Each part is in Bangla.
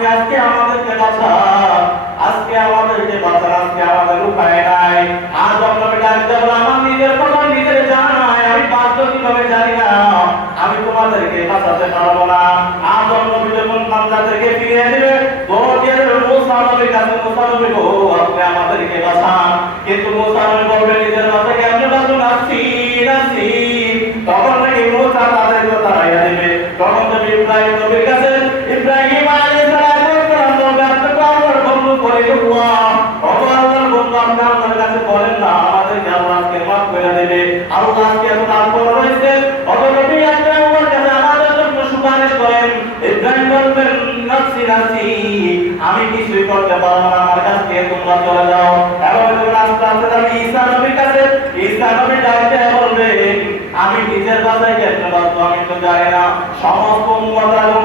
আপনি আজকে আমাদেরকে বাঁচান। আজকে আমাদেরকে বাঁচান, আজকে আমাদের উপায় নাই। আজ আপনাকে ডাকতে হবে আমার নিজের কথা নিজের জানাই আমি বাঁচবো কীভাবে জানি না, আমি তোমাদেরকে বাঁচাতে পারব না। আজ বান্দাদেরকে ফিরিয়ে দিবে কাছে গো আপনি আমাদেরকে বাঁচান। কিন্তু বলবে, নিজের বাচ্চা কেমনে বাঁচুন আসছি আসছি তখন নাকি দিবে। তখন নবী ইব্রাহিম নবীর কাছে ইব্রাহিম আলাইহিস সালাম বলবে আপনাকে আমার বন্ধু করে দেবো অত আল্লাহর আপনি আপনার কাছে বলেন, না আজকে মাফ করে দেবে। আজকে দান করে রয়েছে আমার কাছে আমাদের জন্য সুপারিশ করেন ইব্রাহিম বলবেন আমি কিছুই করতে পারব না, আমার কাছ থেকে তোমরা চলে যাও। এবং আস্তে আস্তে যাবে ঈসা নবীর কাছে, ঈসা নবী ডাকতে বলবেন আমি নিজের বাসায় আমি তো জানি না। সমস্ত উম্মতরা যখন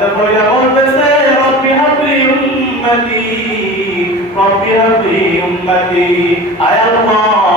সেজদার মধ্যে পড়িয়া বলতেছে রব্বি হাবলি উম্মতি রব্বি হাবলি উম্মতি আয় আল্লাহ।